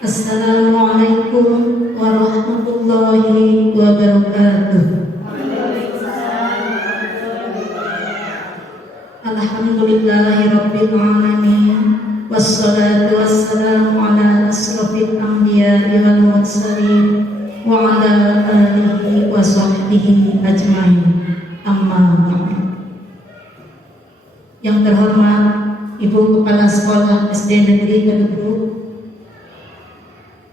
Assalamualaikum warahmatullahi wabarakatuh. Alhamdulillahirabbil alamin. Wassalatu wassalamu ala asrofil anbiya'i wal mursalin wa ala alihi wa sahbihi ajmain. Amma ba'du. Yang terhormat Ibu Kepala Sekolah SD Negeri Keduru,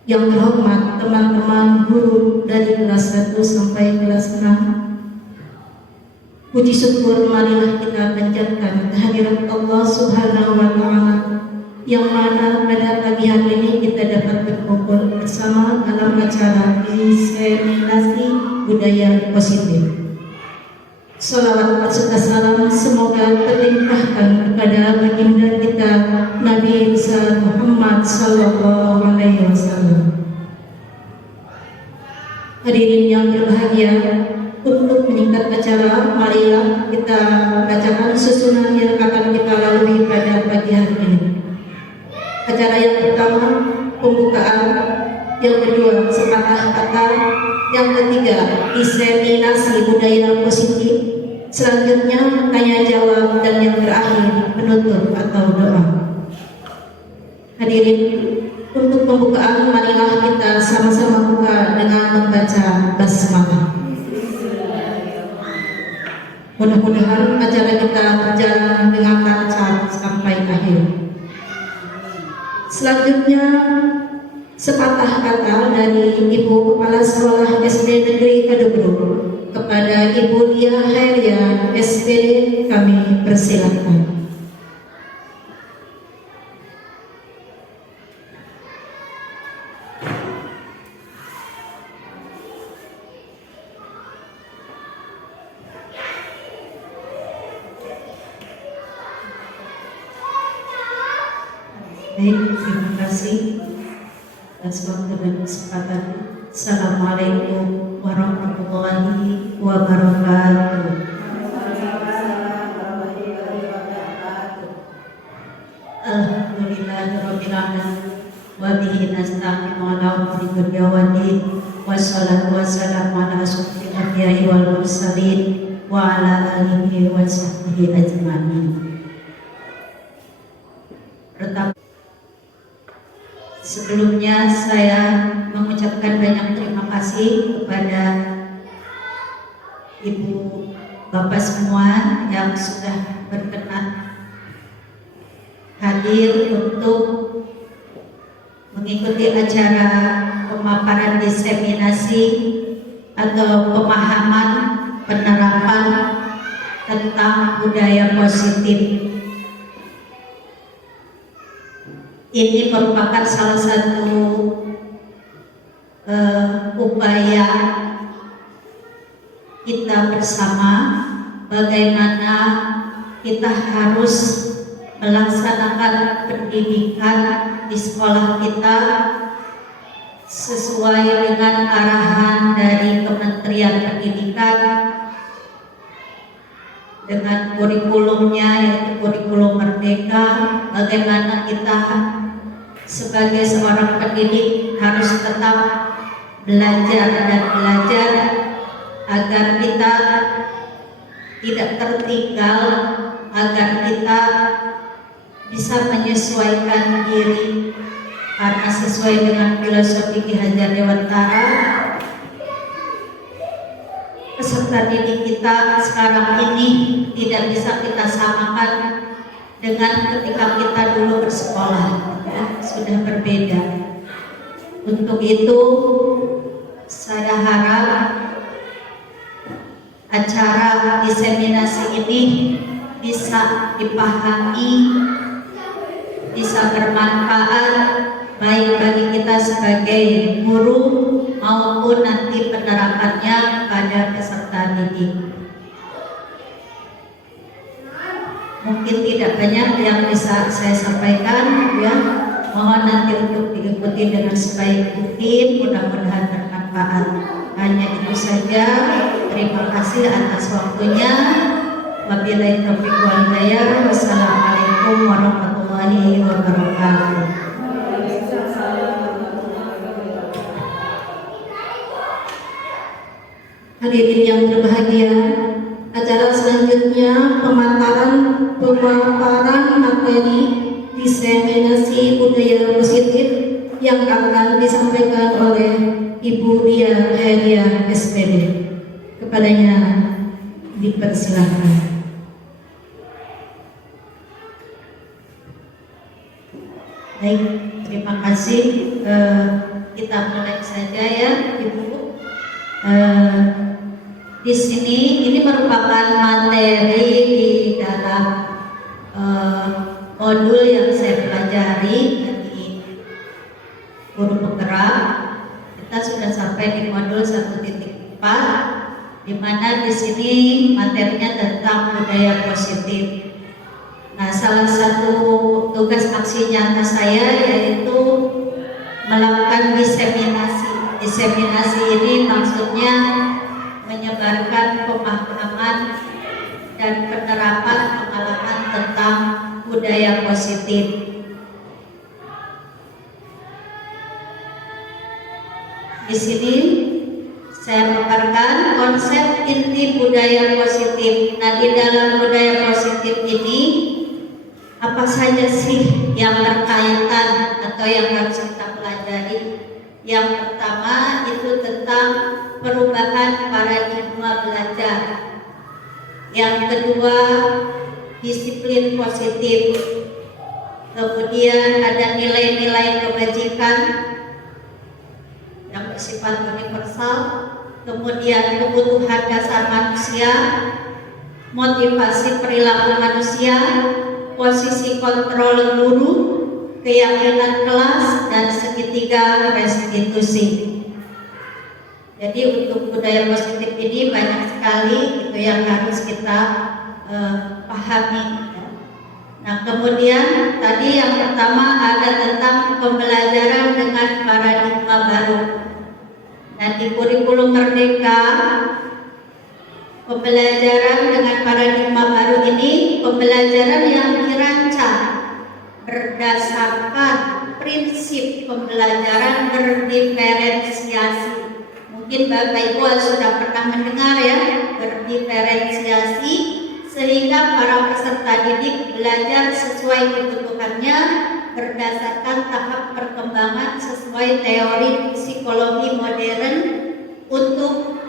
yang terhormat teman-teman guru dari kelas 1 sampai kelas 6, puji syukur marilah kita panjatkan kehadirat Allah Subhanahu wa Ta'ala, yang mana pada pagi hari ini kita dapat berkumpul bersama dalam acara inseminasi budaya positif. Salawat serta salam semoga terlimpahkan kepada baginda kita Nabi besar Muhammad Sallallahu Alaihi Wasallam. Hadirin yang berbahagia, untuk meningkat acara, marilah kita bacakan susunan yang akan kita lalui pada pagi hari ini. Acara yang pertama, pembukaan. Yang kedua, sepatah kata. Yang ketiga, diseminasi budaya positif. Selanjutnya, tanya jawab. Dan yang terakhir, penutup atau doa. Hadirin, untuk pembukaan, marilah kita sama-sama buka dengan membaca basmalah. Mudah-mudahan acara kita berjalan dengan lancar sampai akhir. Selanjutnya, sepatah kata dari Ibu Kepala Sekolah SD Negeri Keduru kepada Ibu Lia Hairia SPD, kami persilakan. Baik, terima kasih atas waktu dan kesempatan. Assalamualaikum warahmatullahi wabarakatuh. Alhamdulillahirabbil alamin wa bihi nasta'inu ala umuri dunya waddin. Wassalatu wassalamu ala asyrofil anbiya'i wal mursalin wa ala alihi wa sahbihi ajmain. Sebelumnya saya mengucapkan banyak terima kasih kepada Ibu Bapak semua yang sudah berkenan hadir untuk mengikuti acara pemaparan diseminasi atau pemahaman penerapan tentang budaya positif. Ini merupakan salah satu upaya kita bersama bagaimana kita harus melaksanakan pendidikan di sekolah kita sesuai dengan arahan dari Kementerian Pendidikan dengan kurikulumnya, yaitu kurikulum Merdeka. Bagaimana kita sebagai seorang pendidik harus tetap belajar dan belajar agar kita tidak tertinggal, agar kita bisa menyesuaikan diri, karena sesuai dengan filosofi Ki Hajar Dewantara, peserta didik kita sekarang ini tidak bisa kita samakan dengan ketika kita dulu bersekolah, ya, sudah berbeda. Untuk itu saya harap acara diseminasi ini bisa dipahami, bisa bermanfaat, baik bagi kita sebagai guru maupun nanti penerapannya pada peserta didik. Mungkin tidak banyak yang bisa saya sampaikan, ya. Mohon nanti untuk diikuti dengan sebaik mungkin, mudah-mudahan bermanfaat. Hanya itu saja. Terima kasih atas waktunya. Wabillahi taufiq wal hidayah. Wassalamualaikum warahmatullahi wabarakatuh. Hadirin yang berbahagia, acara selanjutnya pemaparan materi diseminasi budaya positif yang akan disampaikan oleh Ibu Ria Heria SPD. Kepadanya dipersilakan. Baik, terima kasih. Kita mulai saja ya, Ibu. Di sini ini merupakan materi di dalam modul yang saya pelajari dari guru penggerak. Kita sudah sampai di modul 1.4, di mana di sini materinya tentang budaya positif. Nah, salah satu tugas aksi nyata saya yaitu melakukan diseminasi. Diseminasi ini maksudnya menyebarkan pemahaman dan penerapan pengalaman tentang budaya positif. Di sini saya paparkan konsep inti budaya positif. Nah, di dalam budaya positif ini apa saja sih yang berkaitan atau yang harus kita pelajari? Yang pertama itu tentang perubahan paradigma belajar. Yang kedua, disiplin positif. Kemudian ada nilai-nilai kebajikan yang bersifat universal. Kemudian kebutuhan dasar manusia, motivasi perilaku manusia, posisi kontrol guru, keyakinan kelas, dan segitiga restitusi. Jadi untuk budaya positif ini banyak sekali itu yang harus kita pahami. Nah, kemudian tadi yang pertama ada tentang pembelajaran dengan paradigma baru. Nah, di kurikulum Merdeka, pembelajaran dengan paradigma baru ini pembelajaran yang dirancang berdasarkan prinsip pembelajaran berdiferensiasi. Mungkin Bapak Ibu sudah pernah mendengar ya, berdiferensiasi, sehingga para peserta didik belajar sesuai kebutuhannya berdasarkan tahap perkembangan sesuai teori psikologi modern untuk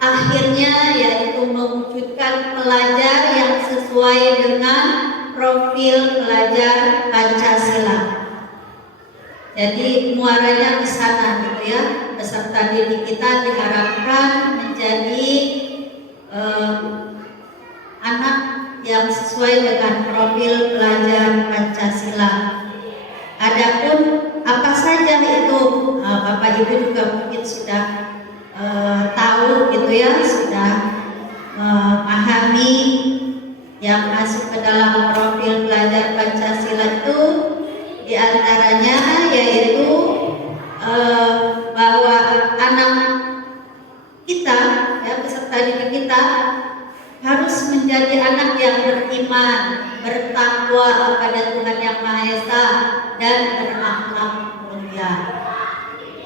akhirnya yaitu mewujudkan pelajar yang sesuai dengan profil pelajar Pancasila. Jadi muaranya ke sana gitu ya. Peserta didik kita diharapkan menjadi anak yang sesuai dengan profil pelajar Pancasila. Adapun apa saja itu, Bapak Ibu juga mungkin sudah tahu gitu ya, sudah memahami yang masuk ke dalam profil pelajar Pancasila itu diantaranya yaitu bahwa anak kita, ya, peserta didik kita harus menjadi anak yang beriman, bertakwa kepada Tuhan Yang Maha Esa, dan berakhlak mulia.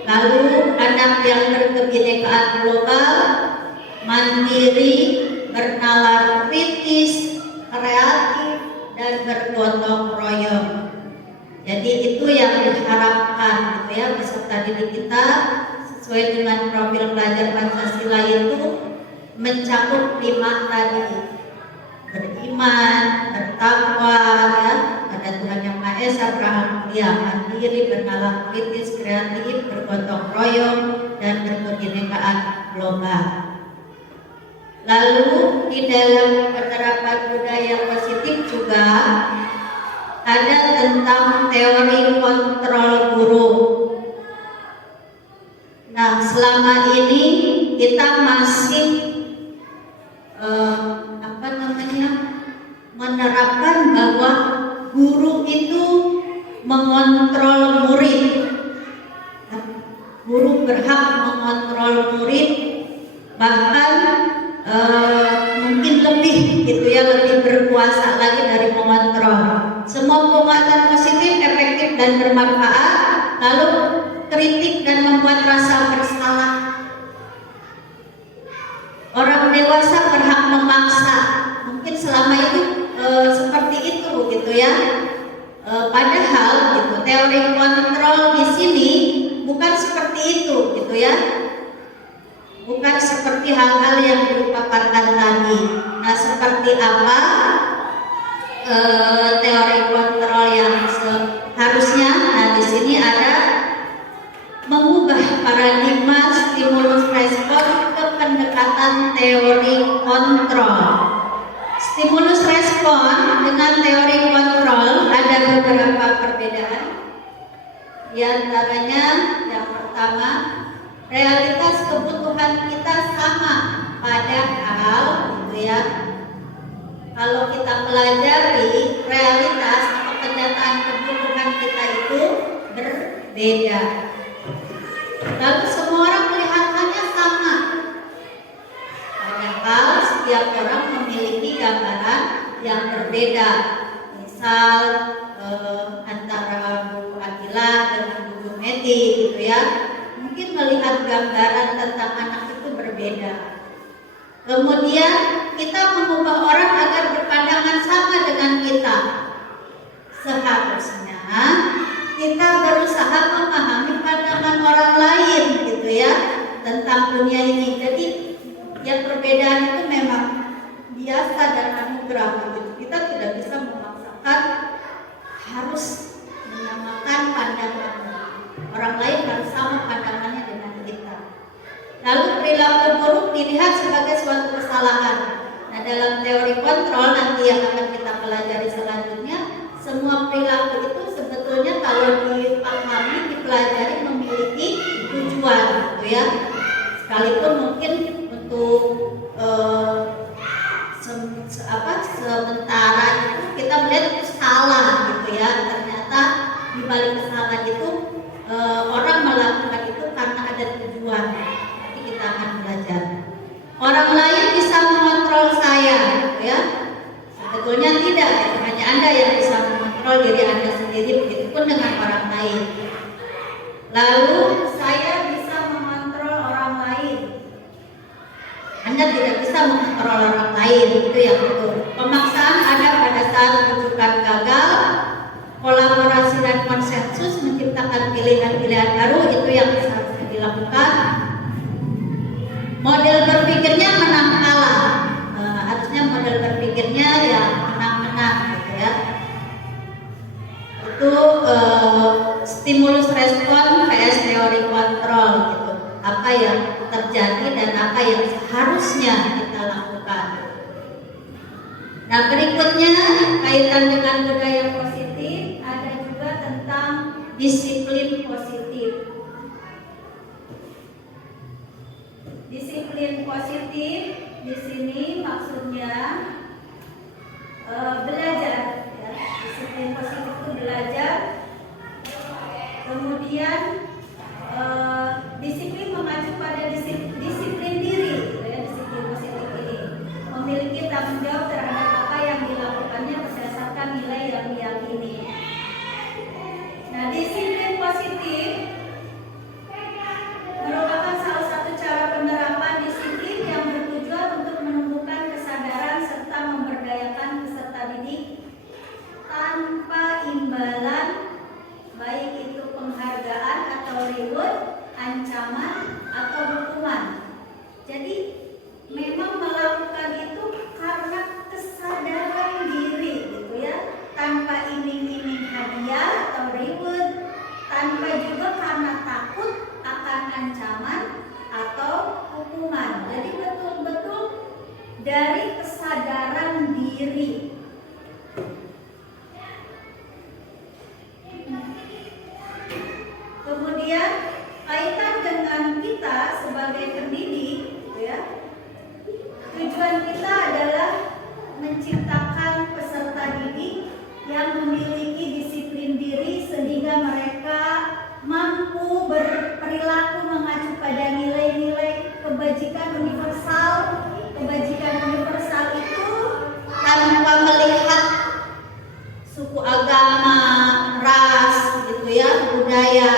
Lalu anak yang berkebinekaan global, mandiri, bernalar kritis, kreatif, dan bergotong royong. Jadi itu yang diharapkan gitu ya, peserta didik kita sesuai dengan profil pelajar Pancasila itu mencakup 5 tadi: beriman, bertakwa ya pada Tuhan Yang Maha Esa, berakhlak mulia, mandiri, bernalar kritis, kreatif, bergotong royong, dan berkebinekaan global. Lalu di dalam penerapan budaya positif juga ada tentang teori kontrol guru. Nah, selama ini kita masih menerapkan bahwa guru itu mengontrol murid. Guru berhak mengontrol murid, bahkan mungkin lebih gitu ya, lebih berkuasa lagi dari mengontrol. Semua penguatan positif, efektif dan bermanfaat, lalu kritik dan membuat rasa bersalah. Orang dewasa berhak memaksa, mungkin selama itu seperti itu gitu ya. Padahal gitu, teori kontrol di sini bukan seperti itu gitu ya. Bukan seperti hal-hal yang dipaparkan tadi. Nah, seperti apa teori kontrol yang seharusnya? Nah, di sini ada mengubah paradigma stimulus respon ke pendekatan teori kontrol. Stimulus respon dengan teori kontrol ada beberapa perbedaan. Di antaranya yang pertama, realitas kebutuhan kita sama, padahal gitu ya. Kalau kita pelajari realitas atau kenyataan kebutuhan kita itu berbeda. Lalu semua orang melihatnya sama, padahal setiap orang memiliki gambaran yang berbeda. Misal antara Bu Akila dengan Bu Meti gitu ya, mungkin melihat gambaran tentang anak itu berbeda. Kemudian kita mengubah orang agar berpandangan sama dengan kita. Seharusnya kita berusaha memahami pandangan orang lain gitu ya tentang dunia ini. Jadi ya perbedaan itu memang biasa dan anugerah gitu. Kita tidak bisa memaksakan harus menyamakan pandangan orang lain, harus sama pandangannya dengan kita. Lalu perilaku buruk dilihat sebagai suatu kesalahan. Nah, dalam teori kontrol nanti yang akan kita pelajari selanjutnya, semua perilaku itu sebetulnya kalau dipahami, dipelajari memiliki tujuan gitu ya. Sekalipun mungkin untuk sementara itu kita melihat itu salah gitu ya. Ternyata di balik kesalahan itu orang melakukan itu karena ada tujuan. Nanti kita akan belajar. Orang lain bisa mengontrol saya gitu ya. Sebetulnya tidak, hanya Anda yang bisa mengontrol diri Anda sendiri, begitupun dengan orang lain. Lalu saya bisa mengontrol orang lain. Anda tidak bisa mengontrol orang lain, itu yang betul. Pemaksaan ada pada saat rujukan gagal, kolaborasi dan konsensus menciptakan pilihan-pilihan baru, itu yang seharusnya dilakukan. Model berpikirnya menang kalah. Harusnya model berpikirnya ya menang-menang gitu ya. Itu stimulus respon vs teori kontrol gitu. Apa yang terjadi dan apa yang seharusnya kita lakukan. Nah, berikutnya kaitan dengan budaya positif, ada juga tentang disiplin positif. Disiplin positif di sini maksudnya belajar ya. Disiplin positif itu belajar. Kemudian disiplin mengacu pada disiplin diri ya. Disiplin positif ini memiliki tanggung jawab terhadap apa yang dilakukannya berdasarkan nilai yang diyakini. Nah, disiplin positif merupakan salah satu cara penerapan disiplin yang bertujuan untuk menumbuhkan kesadaran serta memberdayakan peserta didik tanpa imbalan, baik itu penghargaan atau reward, ancaman atau hukuman. Jadi memang melakukan itu karena kesadaran diri gitu ya, tanpa iming-iming hadiah atau reward, tanpa juga karena takut akan ancaman atau hukuman. Jadi betul-betul dari kesadaran diri. berperilaku mengacu pada nilai-nilai kebajikan universal. Kebajikan universal itu tanpa melihat suku, agama, ras, gitu ya, budaya.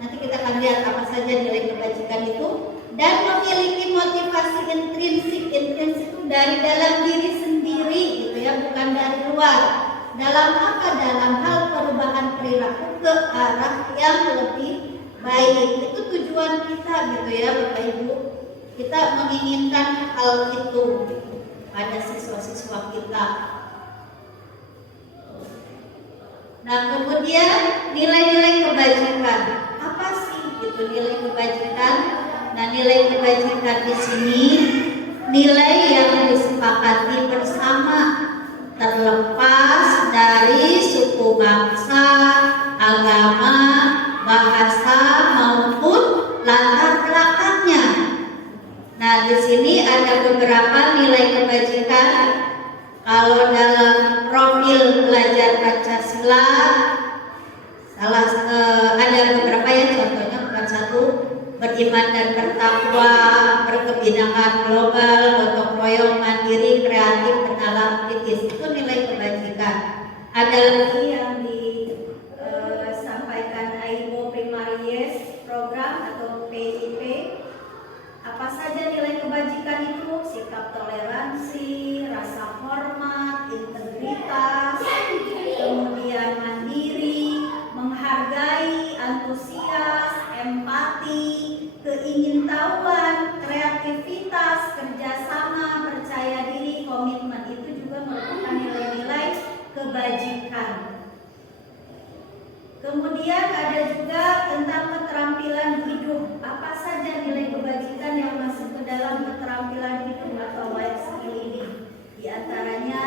Nanti kita akan lihat apa saja nilai kebajikan itu, dan memiliki motivasi intrinsik. Intrinsik itu dari dalam diri sendiri, gitu ya, bukan dari luar. Dalam apa? Dalam hal perubahan perilaku ke arah yang lebih baik. Itu tujuan kita, gitu ya, Bapak Ibu. Kita menginginkan hal itu pada siswa-siswa kita. Nah, kemudian nilai-nilai kebajikan. Apa sih itu nilai kebajikan? Nah, nilai kebajikan di sini nilai yang disepakati bersama, terlepas dari suku bangsa, agama, bahasa maupun latar belakangnya. Nah, di sini ada beberapa nilai kebajikan. Kalau dalam profil belajar Pancasila, ada beberapa ya, contohnya bukan satu: beriman dan bertakwa, berkebinekaan global, gotong royong, mandiri, kreatif, pendalam, kritis. Itu nilai kebajikan. Ada lagi yang disampaikan AIBO Primaries Program atau PIP. Apa saja nilai kebajikan itu? Sikap toleransi, rasa hormat, integritas, kemudian mandiri, menghargai, antusias, empati, keingintahuan, kreativitas, kerjasama, percaya diri, komitmen. Itu juga merupakan nilai-nilai kebajikan. Kemudian ada juga tentang keterampilan hidup. Apa saja nilai kebajikan yang masuk ke dalam keterampilan hidup atau life skill ini? Di antaranya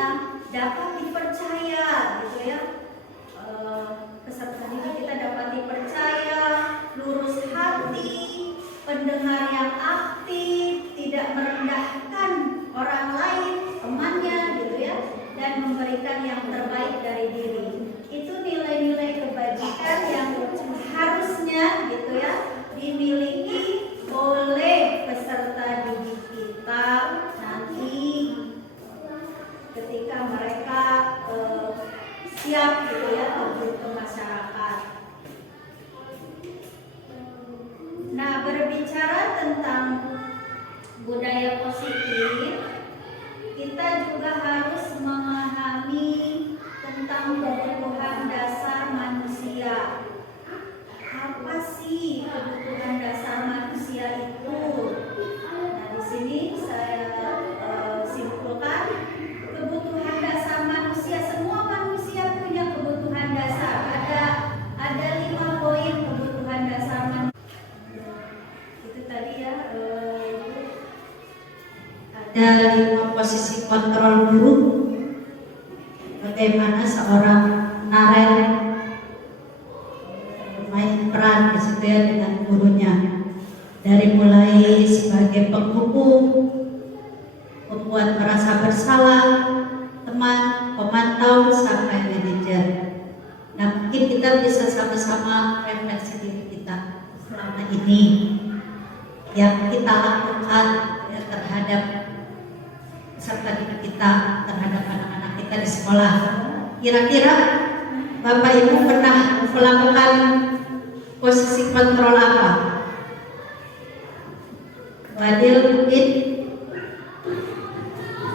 dapat dipercaya, gitu ya. Peserta didik kita dapat dipercaya, lurus hati, pendengar yang aktif, tidak merendahkan orang lain, temannya, gitu ya, dan memberikan yang terbaik dari diri. Itu nilai-nilai kebajikan yang harusnya, gitu ya, dimiliki oleh peserta didik kita nanti ketika mereka siap, gitu ya, terjun ke masyarakat. Nah, berbicara tentang budaya positif, kita juga harus memahami tentang kebutuhan dasar manusia. Apa sih kebutuhan dasar manusia itu? Nah, di sini saya simpulkan kebutuhan dasar manusia. Semua manusia punya kebutuhan dasar. Ada 5 poin kebutuhan dasar manusia. Itu tadi ya. Ada 5 posisi kontrol guru. Bagaimana seorang Naren main peran di situ ya dengan gurunya, dari mulai sebagai penghukum, membuat merasa bersalah teman, pemantau, sampai manajer. Nah, mungkin kita bisa sama-sama refleksi diri kita selama ini yang kita lakukan ya, terhadap peserta didik kita, terhadap anak-anak kita di sekolah. Kira-kira Bapak Ibu pernah melakukan posisi kontrol apa? Wadil mungkin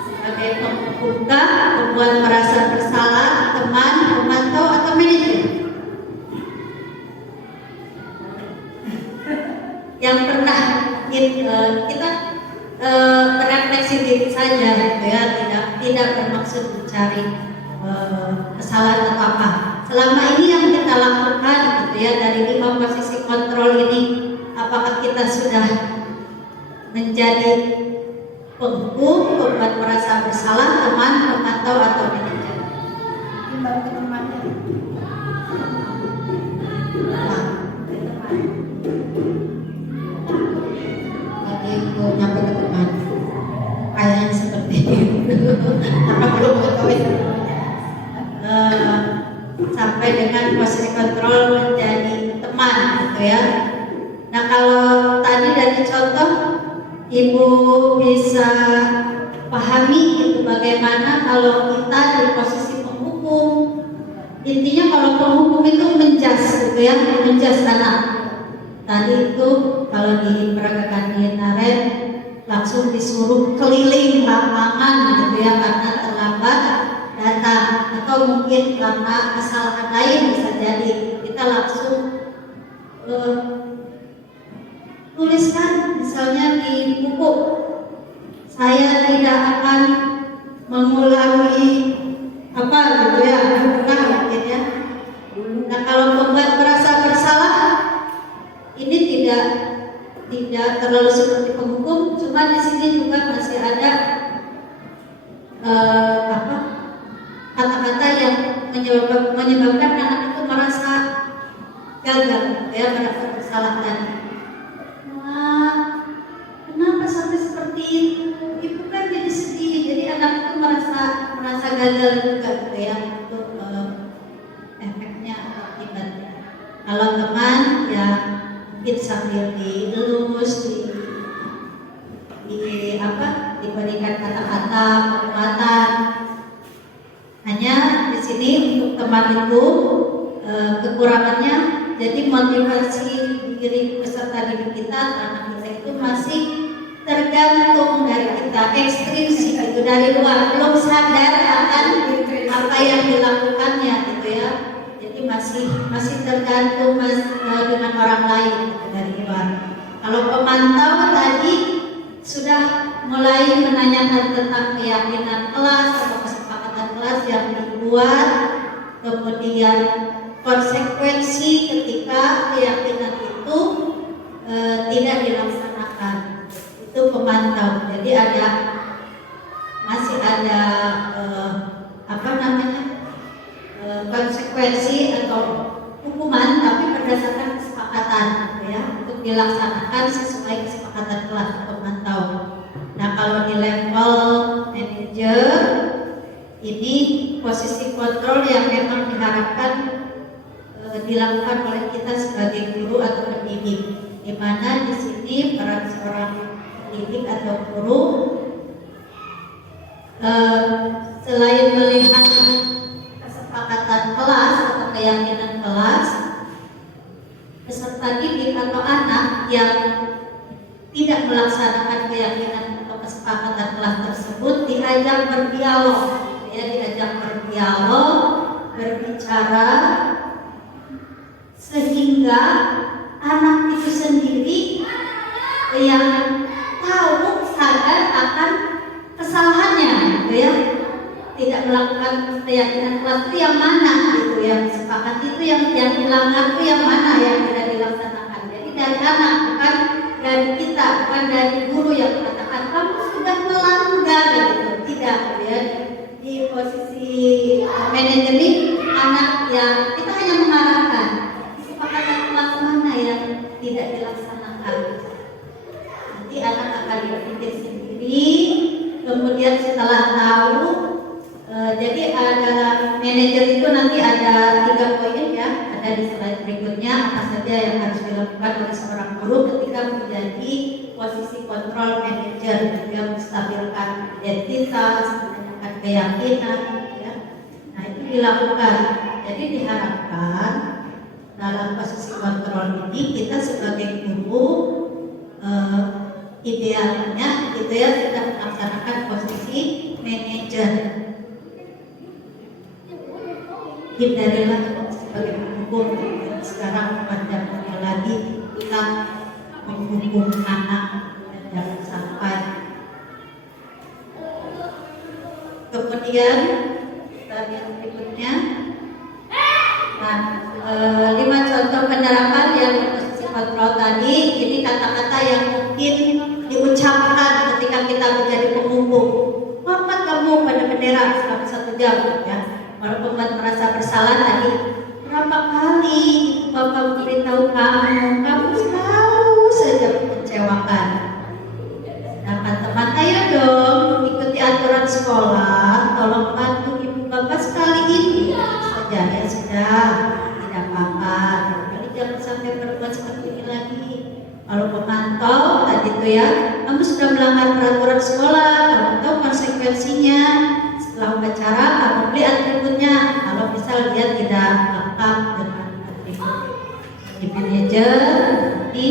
sebagai pembuka, membuat merasa bersalah teman, pemantau, atau manajer? Yang pernah kita refleksi diri saja, gitu ya, tidak bermaksud mencari kesalahan atau apa. Selama ini yang kita lakukan, gitu ya, dari 5 posisi kontrol ini, apakah kita sudah menjadi penghukum, membuat merasa bersalah teman, pemantau, atau manajer? Membantu temannya. Tadi aku nyampe ke teman, kayaknya seperti itu. Karena belum ketahui sampai dengan posisi kontrol menjadi teman, gitu ya. Nah kalau tadi dari contoh Ibu bisa pahami itu bagaimana kalau kita di posisi penghukum. Intinya kalau penghukum itu menjas gitu ya, menjas anak. Tadi itu kalau di peragakan di Naren langsung disuruh keliling lapangan gitu ya karena terlambat datang atau mungkin karena kesalahan lain bisa jadi kita langsung tuliskan misalnya di buku, saya tidak akan mengulangi apa gitu ya, mungkin ya. Nah kalau pembuat merasa bersalah, ini tidak terlalu seperti penghukum, cuma di sini juga masih ada kata-kata yang menyebabkan anak itu merasa gagal, ya merasa bersalah tadi. Kenapa sampai seperti itu? Ibu kan jadi sedih, jadi anak itu merasa gagal juga gitu ya untuk efeknya atau akibatnya. Kalau teman ya mungkin sambil dielus, diberikan kata-kata penguatan. Hanya di sini untuk teman itu kekurangannya, jadi motivasi diri peserta didik kita, anak kita itu masih tergantung dari kita, ekstrinsi itu dari luar, belum sadar akan apa yang dilakukannya gitu ya. Jadi masih tergantung dengan orang lain gitu, dari luar. Kalau pemantau tadi sudah mulai menanyakan tentang keyakinan kelas atau kesepakatan kelas yang dibuat, kemudian konsekuensi ketika keyakinan itu tidak dilaksanakan, itu pemantau. Jadi masih ada konsekuensi atau hukuman, tapi berdasarkan kesepakatan gitu ya, untuk dilaksanakan sesuai kesepakatan kelas pemantau. Nah kalau di level manajer ini posisi kontrol yang memang diharapkan dilakukan oleh kita sebagai guru atau pendidik, di mana di sini peran seorang pendidik atau guru selain melihat kesepakatan kelas atau keyakinan kelas, peserta didik atau anak yang tidak melaksanakan keyakinan atau kesepakatan kelas tersebut diajak berdialog, berbicara, sehingga anak itu sendiri yang tahu, sadar akan kesalahannya gitu ya. Tidak melakukan keyakinan kelas itu yang mana gitu ya, sepakat itu yang dilanggar itu yang mana yang tidak dilaksanakan. Jadi dari anak, bukan dari kita, bukan dari guru yang mengatakan kamu sudah melanggar gitu. Tidak gitu ya. Di posisi manajer ini anak yang kita hanya mengarahkan kesepakatan kelas mana yang tidak dilaksanakan. Nanti anak akan berpikir sendiri, kemudian setelah tahu. Jadi ada manajer itu nanti ada 3 poin ya, ada di slide berikutnya apa saja yang harus dilakukan oleh seorang guru ketika menjadi posisi kontrol manajer, yang menstabilkan identitas, menanyakan keyakinan ya. Nah itu dilakukan. Jadi diharapkan dalam posisi kontrol ini kita sebagai guru idealnya gitu ya, kita melaksanakan posisi manajer. Hindarilah sebagai penghukum sekarang pada lagi kita menghukum anak, dan jangan sampai. Kemudian kita lihat berikutnya. Nah, 5 contoh penerapan yang posisi kontrol tadi. Jadi kata-kata yang mungkin diucapkan ketika kita menjadi penghukum. Hormat kamu pada bendera selama 1 jam ya. Kalau pembuat merasa bersalah tadi, berapa kali Bapak memberitahu kamu selalu saja mengecewakan. Sedangkan teman, ayo dong ikuti aturan sekolah, tolong bantu ibu bapak sekali ini saja ya sudah, tidak apa-apa. Jadi jangan sampai berbuat seperti ini lagi. Kalau pemantau tadi itu ya, kamu sudah melanggar peraturan sekolah, kamu tahu konsekuensinya. Setelah upacara kamu beli atributnya. Kalau misal dia tidak lengkap dengan atribut di manajer, nanti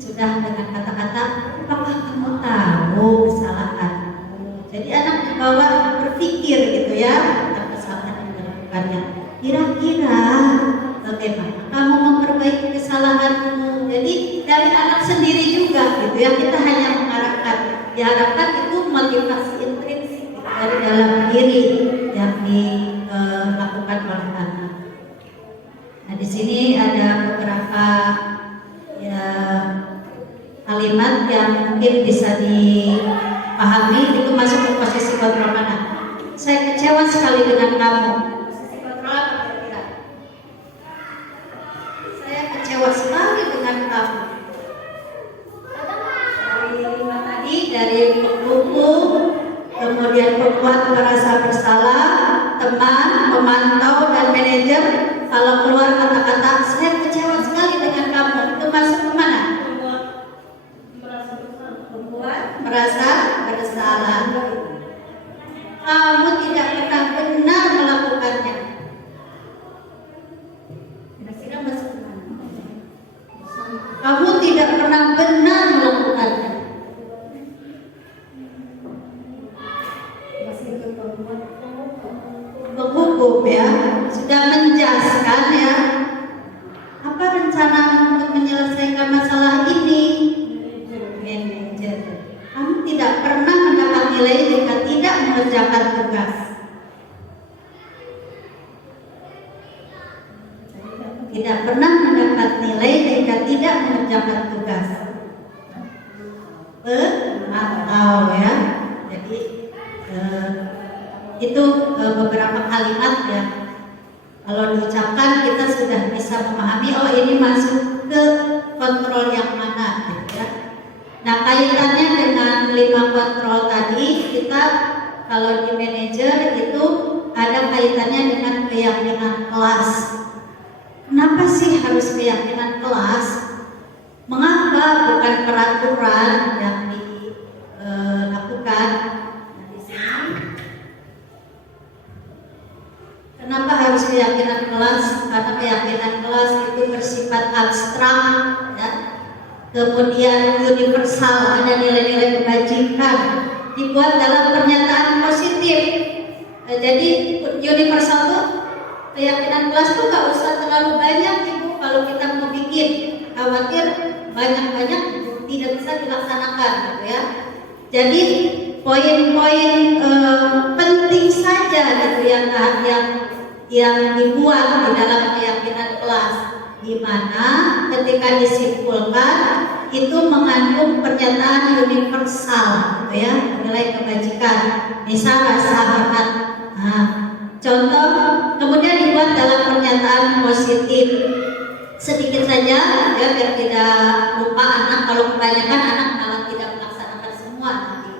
sudah dengan kata-kata, apakah kamu tahu kesalahanmu? Jadi anak dibawa berpikir gitu ya tentang kesalahan yang dilakukannya. Kira-kira bagaimana kamu memperbaiki kesalahanmu? Jadi dari anak sendiri juga gitu ya, kita hanya mengarahkan. Diharapkan itu motivasi intrinsik dari dalam diri yang dilakukan oleh anak. Nah di sini ada beberapa ya kalimat yang mungkin bisa dipahami. Itu masuk ke posisi kontrol mana? Saya kecewa sekali dengan kamu. Posisi kontrol apa kira-kira? Saya kecewa sekali dengan kamu. Dari lima tadi, dari buku, kemudian pembuat merasa bersalah, teman, pemantau, dan manajer. Kalau keluar kata-kata saya kecewa sekali dengan kamu, itu masuk ke mana? Membuat merasa bersalah. Kamu tidak pernah benar melakukannya. Kira-kira masuk ke mana? Kamu tidak pernah benar melakukannya. Menghukum ya, sudah menjelaskan ya. Apa rencana untuk menyelesaikan masalah ini? Manajer, kamu tidak pernah mendapat nilai jika tidak mengerjakan tugas. Tidak pernah mendapat nilai jika tidak mengerjakan tugas. Atau ya, jadi itu beberapa kalimat ya. Kalau diucapkan kita sudah bisa memahami, oh ini masuk ke kontrol yang mana gitu ya. Nah kaitannya dengan 5 kontrol tadi, kita kalau di manajer itu ada kaitannya dengan keyakinan kelas. Kenapa sih harus keyakinan kelas? Mengapa bukan peraturan yang dilakukan? Nah di sini kenapa harus keyakinan kelas? Karena keyakinan kelas itu bersifat abstrak ya. Kemudian universal, ada nilai-nilai kebajikan, dibuat dalam pernyataan positif. Jadi universal tuh keyakinan kelas tuh gak usah terlalu banyak ibu kalau kita mau bikin, khawatir banyak-banyak tidak bisa dilaksanakan gitu ya. Jadi poin-poin penting saja gitu yang dibuat di dalam keyakinan kelas, di mana ketika disimpulkan itu mengandung pernyataan universal gitu ya, nilai kebajikan, misal rasa hormat. Nah, contoh kemudian dibuat dalam pernyataan positif. Sedikit saja ya biar tidak lupa anak, kalau kebanyakan anak malah tidak melaksanakan semua nanti.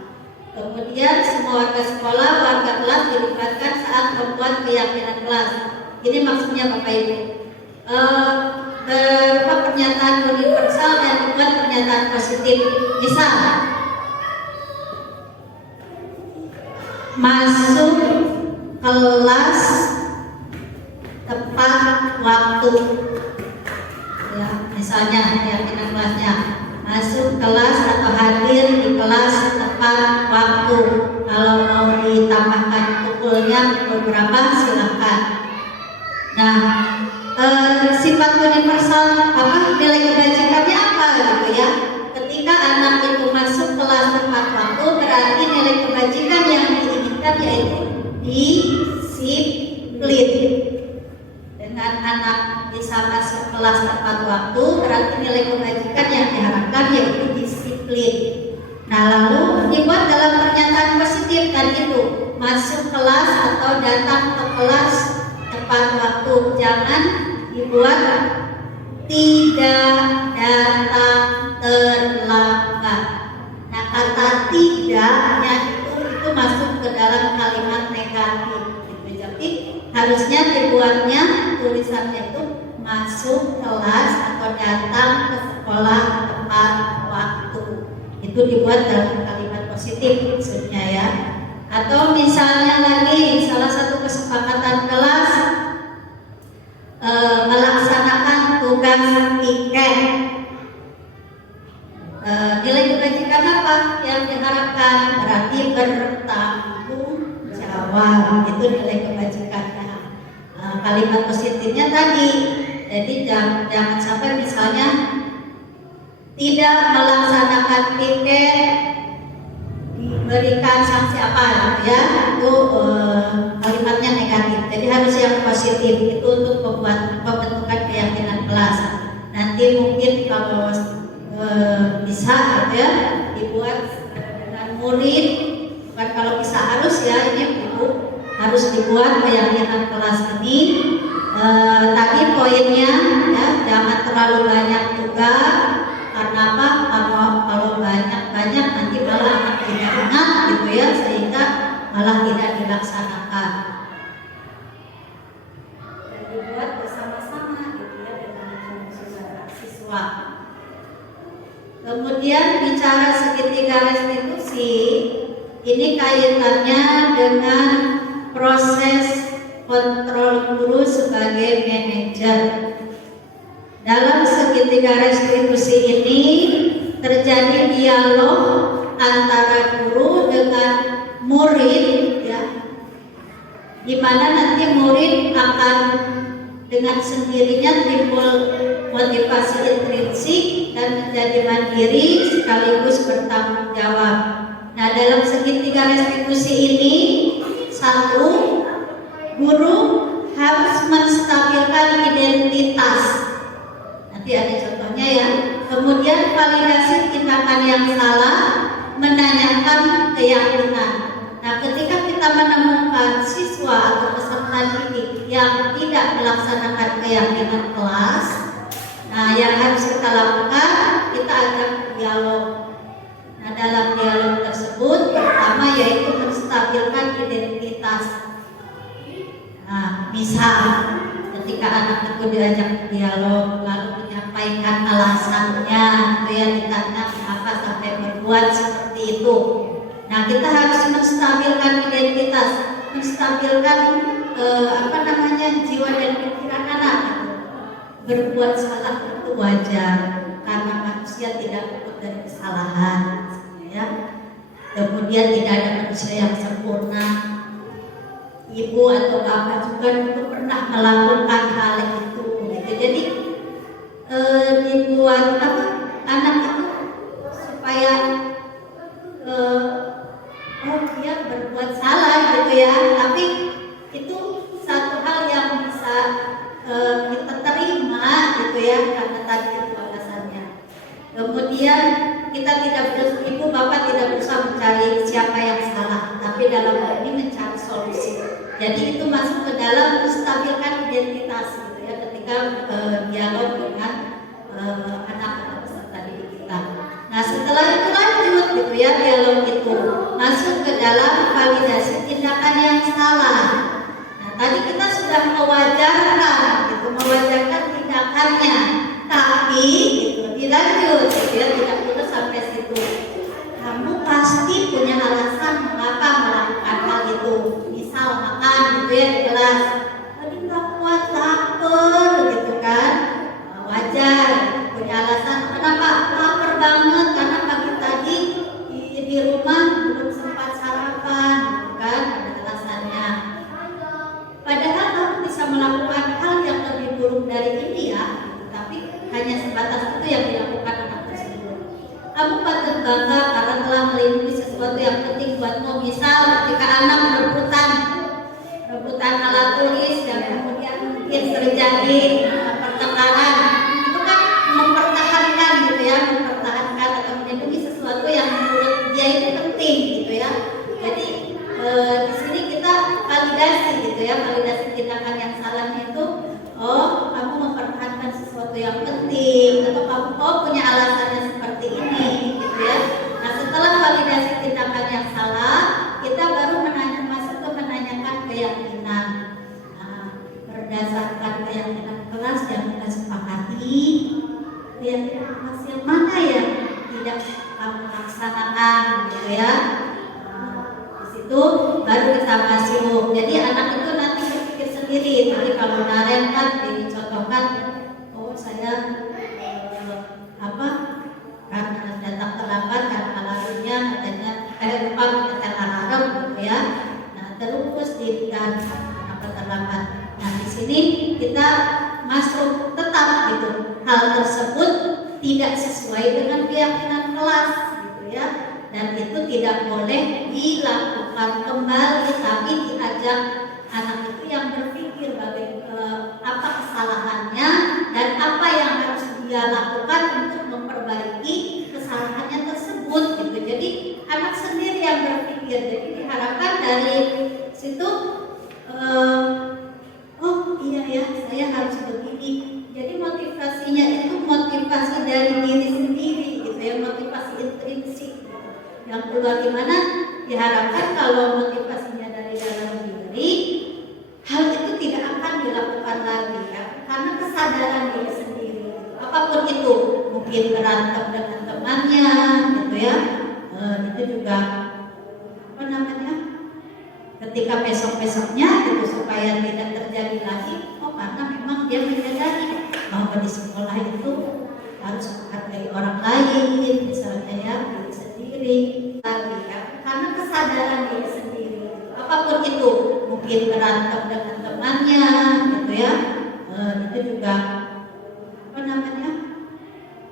Kemudian semua warga sekolah, warga kelas dilibatkan saat membuat keyakinan kelas. Ini maksudnya Bapak Ibu. Berupa pernyataan universal dan dibuat pernyataan positif. Misal masuk kelas tepat waktu. Ya, misalnya keyakinan kelasnya masuk kelas atau hadir di kelas tepat waktu. Kalau mau ditambahkan pukulnya beberapa silakan. Nah, sifat universal apa nilai kebajikannya apa gitu ya? Ketika anak itu masuk kelas tepat waktu, berarti nilai kebajikan yang diinginkan yaitu disiplin. Dengan anak bisa masuk kelas tepat waktu, berarti nilai kebajikan yang diharapkan yaitu disiplin. Nah lalu dibuat dalam pernyataan positif tadi itu, masuk kelas atau datang ke kelas tepat waktu. Jangan dibuat tidak datang terlambat. Nah kata tidaknya itu masuk ke dalam kalimat negatif gitu. Jadi harusnya dibuatnya tulisannya itu masuk kelas atau datang ke sekolah tepat itu dibuat dalam kalimat positif maksudnya ya. Atau misalnya lagi salah satu kesepakatan kelas melaksanakan tugas piket. Nilai kebajikan apa yang diharapkan? Berarti bertanggung jawab, itu nilai kebajikannya. Kalimat positifnya tadi, jadi jangan sampai misalnya tidak melaksanakan piket diberikan sanksi apa gitu ya, itu kalimatnya negatif. Jadi harus yang positif, itu untuk pembentukan keyakinan kelas. Nanti mungkin kalau bisa gitu ya dibuat dengan murid, bukan kalau bisa harus ya, ini ibu harus dibuat keyakinan kelas ini. Tadi poinnya ya, jangan terlalu banyak juga. Karena apa? Kalau banyak nanti malah tidak ingat gitu ya, sehingga malah tidak dilaksanakan. Dan dibuat bersama-sama gitu ya dengan siswa. Kemudian bicara segitiga restitusi, ini kaitannya dengan proses kontrol guru sebagai manajer. Dalam segitiga restitusi ini terjadi dialog antara guru dengan murid ya, di mana nanti murid akan dengan sendirinya timbul motivasi intrinsik dan menjadi mandiri sekaligus bertanggung jawab. Nah, dalam segitiga restitusi ini, satu, guru harus menstabilkan identitas. Nanti ada contohnya ya. Kemudian validasi tindakan yang salah, menanyakan keyakinan. Nah, ketika kita menemukan siswa atau peserta didik yang tidak melaksanakan keyakinan kelas, nah yang harus kita lakukan, kita ajak dialog. Nah, dalam dialog tersebut pertama yaitu menstabilkan identitas. Nah, misal ketika anak itu diajak dialog lalu menyampaikan alasannya, itu ya, ditanya kenapa sampai berbuat seperti itu. Nah, kita harus menstabilkan identitas, menstabilkan jiwa dan pikiran anak. Berbuat salah itu wajar karena manusia tidak luput dari kesalahan, ya. Kemudian tidak ada manusia yang sempurna. Ibu atau bapak juga dulu pernah melakukan hal itu, gitu. Jadi dibuat anak itu supaya dia berbuat salah gitu ya, tapi itu satu hal yang bisa kita terima gitu ya, karena tadi itu alasannya. Kemudian kita tidak ibu bapak tidak berusaha mencari siapa yang salah, tapi dalam hal ini mencari solusi. Jadi itu masuk ke dalam menstabilkan identitas gitu ya, ketika dialog dengan anak-anak peserta didik kita. Nah, setelah itu lanjut gitu ya, dialog itu masuk ke dalam validasi tindakan yang salah. Nah, tadi kita sudah mewajarkan tindakannya, tapi gitu dilanjut gitu ya, tidak perlu sampai situ. Kamu pasti punya alasan mengapa melakukan hal itu. Misal makan gitu ya di kelas, tadi nggak kuat lapar gitu kan, wajar punya alasan. Kenapa lapar banget? Karena pagi tadi di rumah belum sempat sarapan gitu kan, ada alasannya. Padahal kamu bisa melakukan hal yang lebih buruk dari ini ya, tapi hanya sebatas itu yang dilakukan anak tersebut. Kamu patut bangga karena telah melindungi sesuatu yang penting buatmu. Misal ketika anak rebutan alat tulis dan kemudian mungkin terjadi pertengkaran, itu kan mempertahankan gitu ya, mempertahankan atau melindungi sesuatu yang menurut dia itu penting gitu ya. Jadi di sini kita validasi gitu ya, validasi tindakan yang salahnya itu, oh kamu mempertahankan sesuatu yang penting, atau kamu punya alasannya seperti ini gitu ya. Nah, setelah validasi tindakan yang salah, kita baru masuk ke menanyakan keyakinan. Nah, berdasarkan keyakinan gitu ya. Di situ baru kita masuk. Jadi anak itu nanti berpikir sendiri. Tapi kalau Naren kan dicontohkan, oh saya karena datang terlambat karena alarmnya katanya lupa menyetel alarm gitu ya. Nah terus diberikan kenapa terlambat. Nah di sini kita masuk tetap gitu. Hal tersebut tidak sesuai dengan keyakinan kelas gitu ya. Dan itu tidak boleh dilakukan kembali, tapi diajak anak itu yang berpikir apa kesalahannya dan apa yang harus dia lakukan untuk memperbaiki kesalahannya tersebut gitu. Jadi anak sendiri yang berpikir. Jadi diharapkan dari situ oh iya ya saya harus begini. Jadi motivasinya itu motivasi dari diri sendiri gitu ya, motivasi intrinsik gitu. Yang kedua gimana? Diharapkan kalau motivasinya dari dalam diri, hal itu tidak akan dilakukan lagi ya, karena kesadaran diri sendiri gitu. Apapun itu, mungkin berantem dengan temannya gitu ya, itu juga ketika besok-besoknya gitu supaya tidak terjadi lagi. Oh karena memang dia menyadari bahwa di sekolah itu harus menghargai orang lain, misalnya ya diri sendiri lagi ya, karena kesadaran diri sendiri gitu. Apapun itu, mungkin berantem dengan temannya gitu ya, itu juga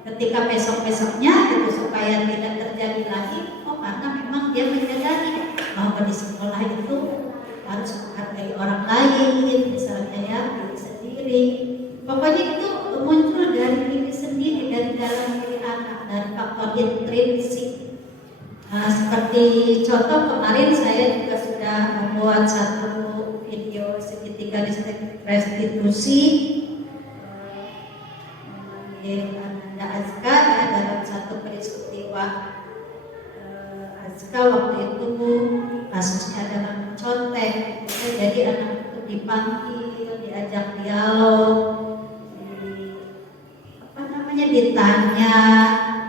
ketika besok-besoknya gitu supaya tidak terjadi lagi. Oh karena memang dia menyadari bahwa di sekolah itu harus menghargai orang lain, misalnya ya diri sendiri. Pokoknya itu muncul dari diri sendiri, dari dalam diri anak, dari faktor intrinsik. Seperti contoh kemarin saya juga sudah membuat satu video segitiga restitusi Ananda Azka ya, dalam satu peristiwa Azka waktu itu kasusnya adalah mencontek. Jadi anak itu dipanggil, diajak dialog, ditanya,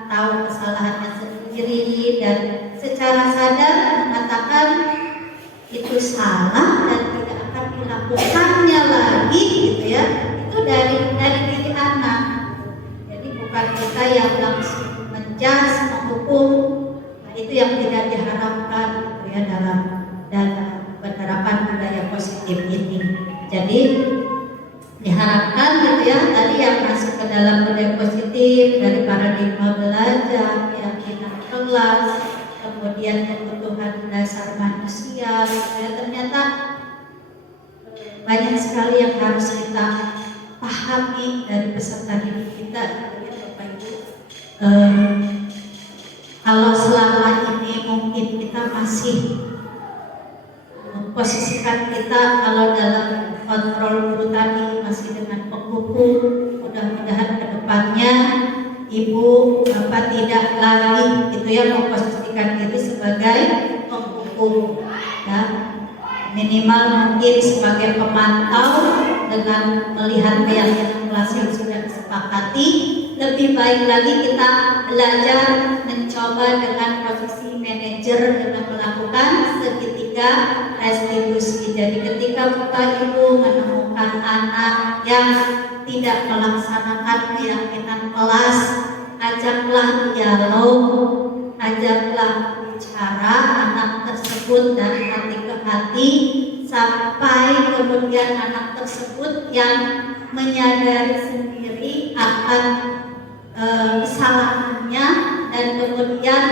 tahu kesalahannya sendiri dan secara sadar mengatakan itu salah dan tidak akan dilakukannya lagi gitu ya. Itu dari diri anak. Jadi bukan kita yang langsung menjas, menghukum. Nah, itu yang tidak diharapkan gitu ya dalam penerapan budaya positif ini. Jadi diharapkan gitu ya, tadi yang masuk ke dalam budaya positif dari paradigma belajar, keyakinan kelas, kemudian kebutuhan dasar manusia gitu ya, ternyata banyak sekali yang harus kita pahami dari peserta didik kita gitu ya Bapak Ibu. Kalau selama ini mungkin kita masih memposisikan kita kalau dalam kontrol guru tadi masih dengan penghukum, mudah-mudahan ke depannya ibu bapak tidak lagi gitu ya memposisikan diri sebagai penghukum ya, minimal mungkin sebagai pemantau dengan melihat keyakinan kelas yang sudah disepakati. Lebih baik lagi kita belajar mencoba dengan posisi manajer dengan melakukan segitiga restitusi. Jadi ketika Bapak Ibu menemukan anak yang tidak melaksanakan keyakinan kelas, ajaklah dialog, ajaklah bicara anak tersebut dari hati ke hati sampai kemudian anak tersebut yang menyadari sendiri akan kesalahannya dan kemudian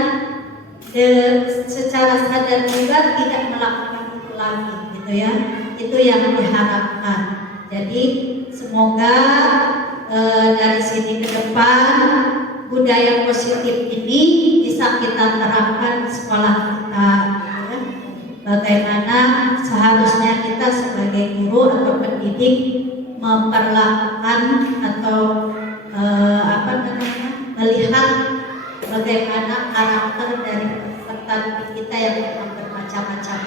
secara sadar juga tidak melakukan itu lagi gitu ya. Itu yang diharapkan. Jadi semoga dari sini ke depan budaya positif ini bisa kita terapkan di sekolah kita ya. Bagaimana seharusnya kita sebagai guru atau pendidik memperlakukan atau melihat bagaimana karakter dari peserta didik kita yang memang bermacam-macam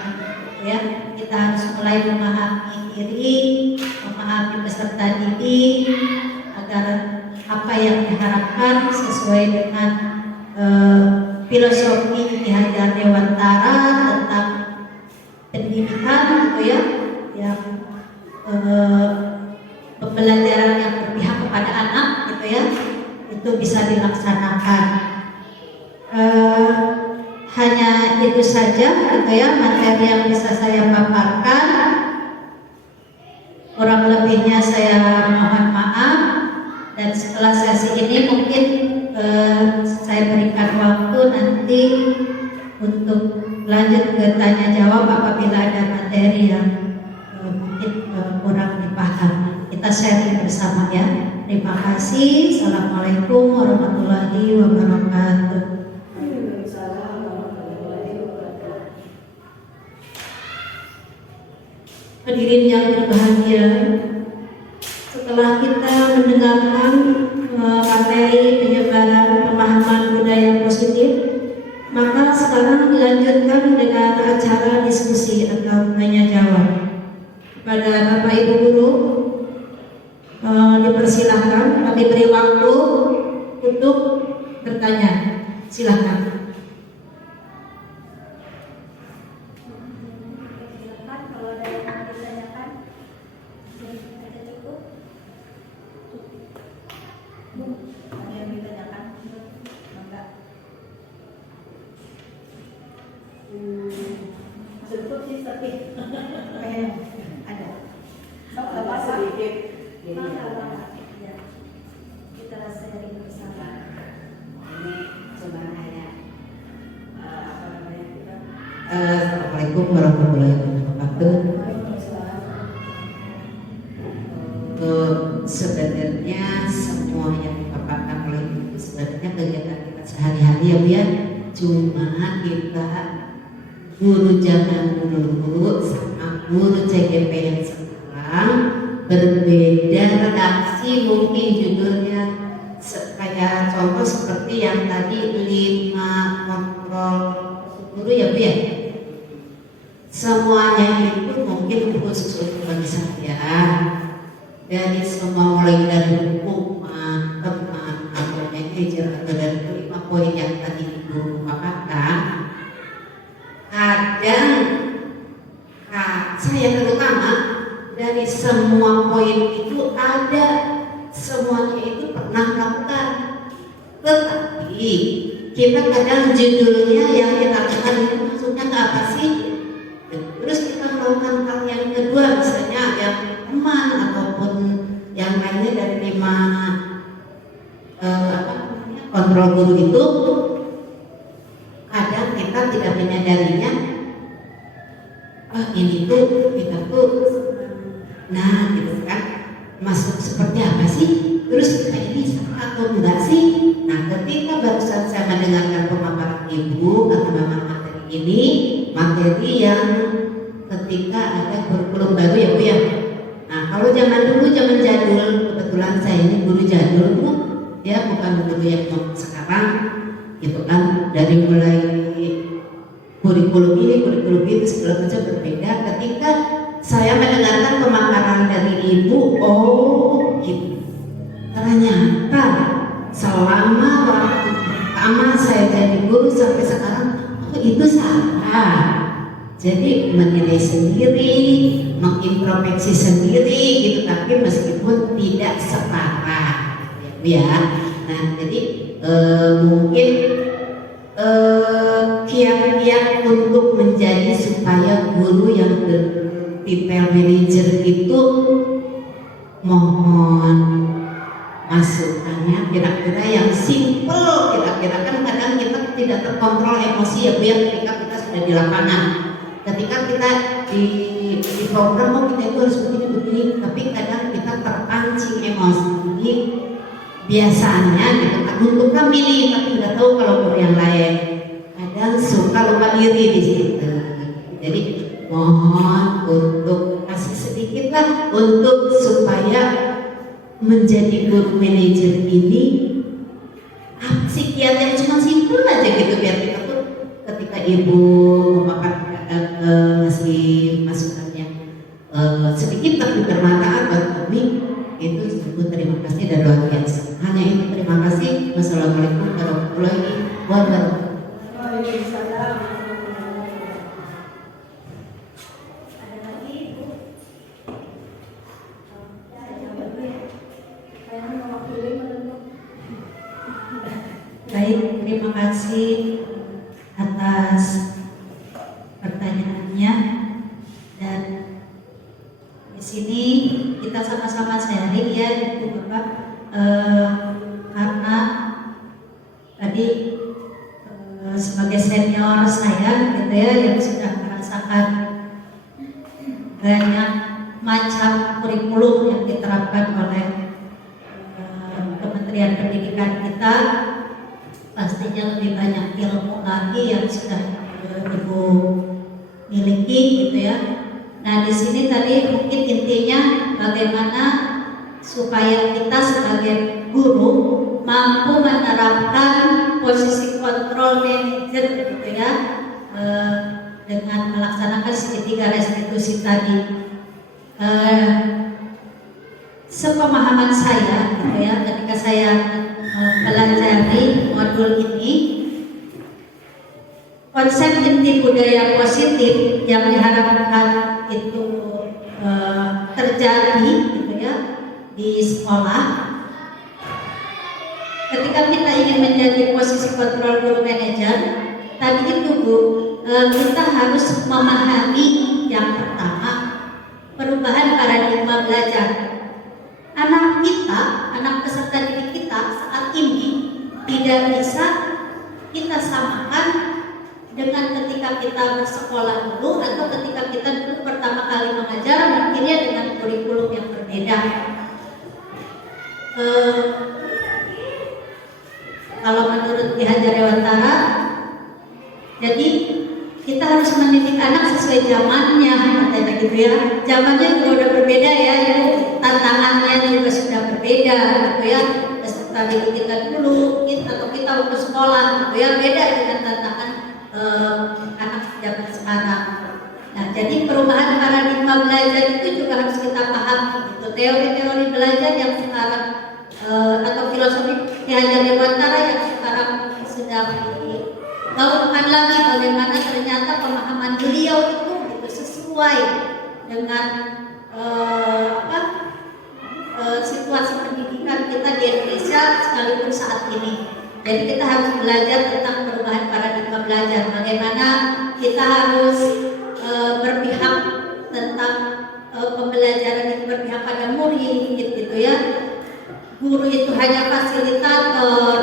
ya. Kita harus mulai memahami diri, memahami peserta didik agar apa yang diharapkan sesuai dengan filosofi Ki Hajar Dewantara tentang pendidikan gitu ya, yang pembelajaran yang berpihak kepada anak gitu ya, itu bisa dilaksanakan. Hanya itu saja gitu ya materi yang bisa saya paparkan. Kurang lebihnya saya mohon maaf, dan setelah sesi ini mungkin saya berikan waktu nanti untuk lanjut ke tanya jawab apabila ada materi yang mungkin kurang dipahami. Kita sharing bersama ya. Terima kasih. Assalamualaikum warahmatullahi wabarakatuh. Hadirin yang berbahagia, setelah kita mendengarkan materi penyebaran pemahaman budaya positif, maka sekarang dilanjutkan dengan acara diskusi atau tanya jawab. Kepada Bapak Ibu Guru dipersilahkan, kami beri waktu untuk bertanya. Silakan. Cukup sih tapi ada. Apa sedikit? Ya. Kita sharing bersama. Ini coba nanya apa namanya kita? Assalamualaikum warahmatullahi wabarakatuh. Sebenarnya semua yang dipaparkan oleh Ibu sebenarnya kegiatan kita sehari-hari ya Bu ya. Cuma kita guru zaman dulu sama guru CGP yang sekarang berbeda redaksi, mungkin judulnya kayak contoh seperti yang tadi 5 kontrol guru ya Bu ya. Semuanya itu mungkin khusus untuk bagi saya, dari semua mulai dari hukuman, teman, atau manajer atau dari 5 poin yang tadi Ibu paparkan. Kadang saya terutama dari semua poin itu ada, semuanya itu pernah melakukan, tetapi kita kadang judulnya yang kita lakukan itu maksudnya ke apa sih? Terus kita melakukan hal yang kedua, misalnya yang teman ataupun yang lainnya dari 5 kontrol guru itu. Kadang kita tidak menyadarinya, ini tuh kita tuh, nah gitu kan, masuk seperti apa sih? Terus kita ini sama atau enggak sih? Nah, ketika barusan saya mendengarkan pemaparan Ibu, karena memang materi ini materi yang ketika ada kurikulum baru ya Bu ya. Nah, kalau zaman dulu, zaman jadul, kebetulan saya ini guru jadul Bu, ya bukan guru yang sekarang. Gitu kan, dari mulai kurikulum ini, kurikulum itu segala macam berbeda. Ketika saya mendengarkan pemaparan dari Ibu, oh gitu, ternyata selama waktu pertama saya jadi guru sampai sekarang, oh itu salah. Jadi menilai sendiri, mengintrospeksi sendiri gitu, tapi meskipun tidak separah gitu ya. Nah, jadi mungkin kiat-kiat untuk menjadi supaya guru yang people manager itu, mohon masukannya kira-kira yang simple. Kira-kira kan kadang kita tidak terkontrol emosi ya Bu ya, ketika kita sudah di lapangan, ketika kita di program, oh kita itu harus begini, tapi kadang kita terpancing emosi. Biasanya gitu kan, untuk kami nih, tapi nggak tahu kalau guru yang lain, kadang suka lupa diri di situ. Jadi mohon untuk kasih sedikit lah untuk supaya menjadi guru manajer ini apa sih kiat yang cuma simpel aja gitu, biar kita tuh ketika Ibu memaparkan ngasih masukannya sedikit tapi bermanfaat buat kami, itu disebut terima kasih dan luar biasa. Hanya itu, terima kasih. Wassalamualaikum warahmatullahi wabarakatuh. kasih atas pertanyaannya. Dan di sini kita sama-sama sharing ya Ibu Bapak, karena tadi sebagai senior saya gitu ya yang sudah merasakan banyak macam kurikulum yang diterapkan oleh Kementerian Pendidikan kita, pastinya lebih banyak ilmu lagi yang sudah Ibu miliki gitu ya. Nah di sini tadi mungkin intinya bagaimana supaya kita sebagai guru mampu menerapkan posisi kontrol manager gitu ya, dengan melaksanakan segitiga restitusi tadi. Sepemahaman saya gitu ya, ketika saya mempelajari modul ini, konsep inti budaya positif yang diharapkan itu terjadi gitu ya di sekolah. Ketika kita ingin menjadi posisi kontrol guru manager, tadi itu Bu, kita harus memahami yang pertama, perubahan paradigma belajar. Anak kita, anak peserta didik kita saat ini tidak bisa kita samakan dengan ketika kita bersekolah dulu atau ketika kita dulu pertama kali mengajar, mungkinnya dengan kurikulum yang berbeda. Kalau menurut Ki Hajar Dewantara, jadi kita harus mendidik anak sesuai zamannya, katanya gitu ya. Zamannya juga udah berbeda ya, tantangannya juga sudah berbeda gitu ya. Peserta didik kita dulu, atau kita waktu sekolah gitu ya, beda dengan tantangan anak zaman sekarang. Nah, jadi perubahan paradigma belajar itu juga harus kita pahami. Gitu. Teori-teori belajar yang sekarang atau filosofi Ki Hajar Dewantara yang sekarang sudah digaungkan lagi, bagaimana ternyata pemahaman beliau itu gitu, sesuai dengan situasi pendidikan kita di Indonesia sekalipun saat ini. Jadi kita harus belajar tentang perubahan paradigma belajar, bagaimana kita harus berpihak tentang pembelajaran itu berpihak pada murid gitu ya. Guru itu hanya fasilitator.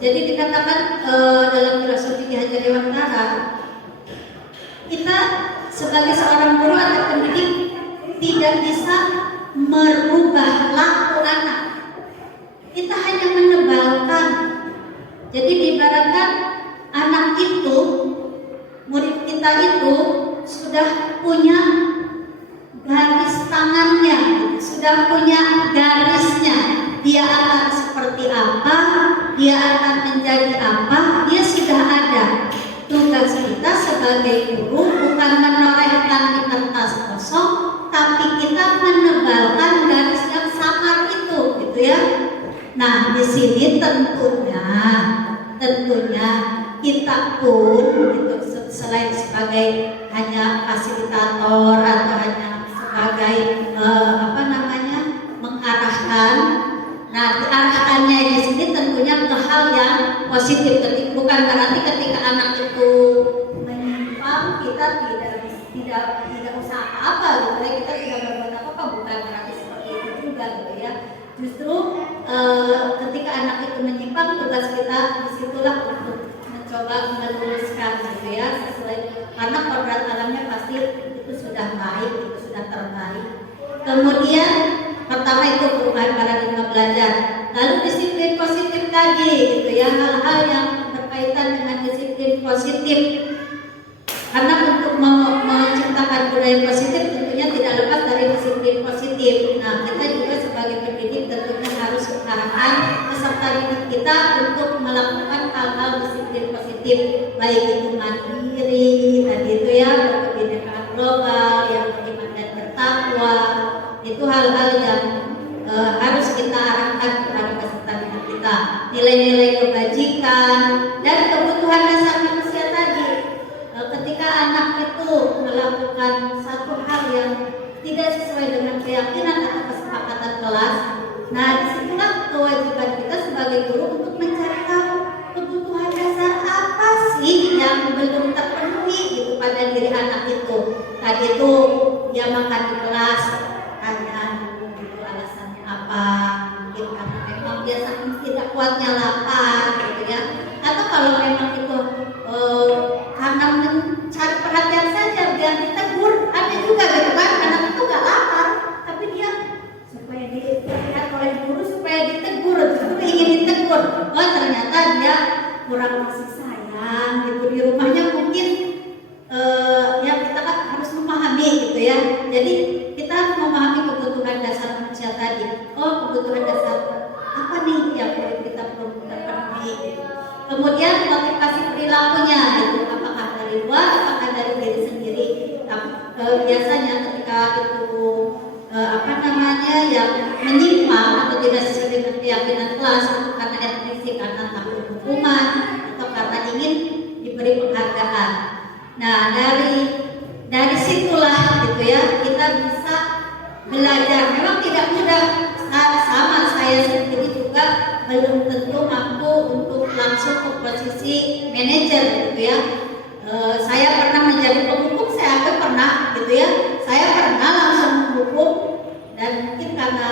Jadi dikatakan dalam filosofi Ki Hajar Dewantara, kita sebagai seorang guru atau pendidik tidak bisa merubah laku anak. Kita hanya menebalkan. Jadi diibaratkan anak itu, murid kita itu sudah punya garis tangannya, sudah punya garisnya. Dia akan seperti apa, dia akan menjadi apa, dia sudah ada. Tugas kita sebagai guru bukan menorehkan di kertas kosong, tapi kita menebalkan garis yang samar itu, gitu ya. Nah, di sini tentunya kita pun gitu, selain sebagai hanya fasilitator atau hanya sebagai mengarahkan. Nah, diarahkannya di sini tentunya ke hal yang positif. Bukan berarti ketika anak itu menyimpang kita tidak usah apa-apa gitu ya, kita tidak berbuat apa-apa, bukan berarti seperti itu juga gitu ya. Justru ketika anak itu menyimpang, tugas kita disitulah untuk mencoba meluruskan gitu ya, sesuai, karena kodrat alamnya pasti itu sudah baik, itu sudah terbaik. Kemudian pertama itu perubahan paradigma belajar, lalu disiplin positif tadi gitu ya, hal-hal yang berkaitan dengan disiplin positif. Karena untuk menciptakan budaya positif tentunya tidak lepas dari disiplin positif. Nah, kita juga sebagai pendidik tentunya harus mengarahkan peserta didik kita untuk melakukan hal-hal disiplin positif, baik itu mandiri tadi itu ya, berkebinekaan global, yang beriman dan bertakwa. Itu hal-hal yang harus kita arahkan kepada peserta didik kita. Nilai-nilai kebajikan dan kebutuhan dasar manusia tadi. Ketika anak itu melakukan satu hal yang tidak sesuai dengan keyakinan atau kesepakatan kelas, nah disitulah kewajiban kita sebagai guru untuk mencari tahu kebutuhan dasar apa diri anak itu. Tadi itu dia makan di kelas, tanya dulu gitu alasannya apa, mungkin karena memang dia saking tidak kuatnya lapar gitu ya, atau kalau memang itu karena mencari perhatian saja biar ditegur, ada juga gitu kan, anak itu gak lapar tapi dia supaya dilihat oleh guru supaya ditegur, itu ingin ditegur, oh ternyata dia kurang kasih sayang gitu di rumahnya mungkin. Ya kita kan harus memahami gitu ya, jadi kita harus memahami kebutuhan dasar manusia tadi. Oh kebutuhan dasar apa nih yang kita belum terpenuhi gitu. Kemudian motivasi perilakunya gitu, apakah dari luar apakah dari diri sendiri. Biasanya ketika itu yang menyimpang atau tidak sesuai dengan keyakinan kelas karena etnisi, karena takut hukuman atau karena ingin diberi penghargaan. Nah dari situlah gitu ya kita bisa belajar. Memang tidak mudah, sama saya sendiri juga belum tentu mampu untuk langsung ke posisi manajer gitu ya. Saya pernah menjadi penghukum, saya anggap pernah gitu ya. Saya pernah langsung menghukum dan mungkin karena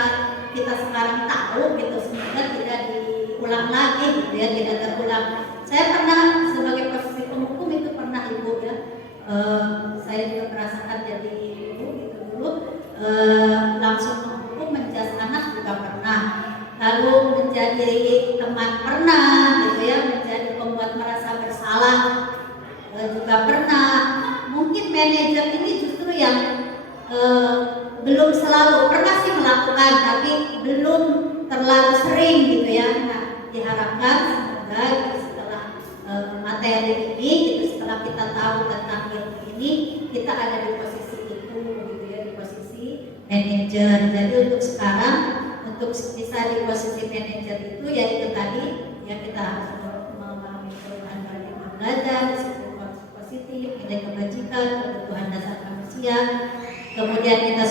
kita sekarang tahu gitu semoga tidak diulang lagi gitu ya, tidak terulang. Saya pernah sebagai posisi penghukum itu pernah ibu ya. Saya juga merasakan jadi ibu gitu dulu, langsung menghukum, menjas anak juga pernah, lalu menjadi teman pernah gitu ya, menjadi pembuat merasa bersalah juga pernah. Mungkin manajer ini justru yang belum selalu pernah sih melakukan, tapi belum terlalu sering gitu ya. Nah diharapkan semoga setelah materi ini gitu, setelah kita tahu tentang ilmu ini, kita ada di posisi itu gitu ya, di posisi manajer. Jadi untuk sekarang, untuk bisa di posisi manajer itu ya itu tadi ya, kita harus memahami perubahan paradigma belajar, positif, nilai kebajikan, kebutuhan dasar manusia. Kemudian kita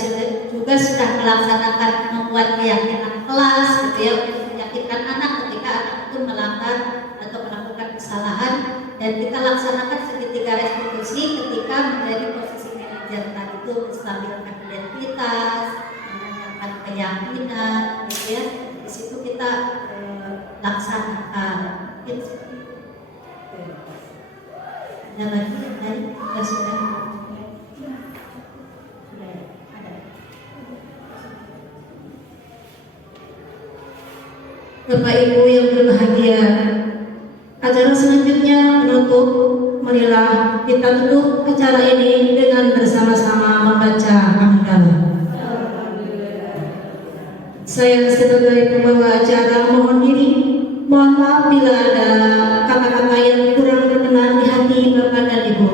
sudah melaksanakan membuat keyakinan kelas gitu ya, untuk meyakinkan anak ketika anak itu melanggar atau melakukan kesalahan, dan kita laksanakan segitiga restitusi ketika menjadi posisi manajer tadi itu, menstabilkan identitas, menanyakan keyakinan gitu ya. Di situ kita laksanakan. Ada lagi dari kita sudah ada. Bapak Ibu yang berbahagia, acara selanjutnya penutup, marilah kita tutup acara ini dengan bersama-sama membaca hamdalah. Saya sebagai pembawa acara mohon diri, mohon maaf bila ada kata-kata yang kurang berkenan di hati Bapak dan Ibu.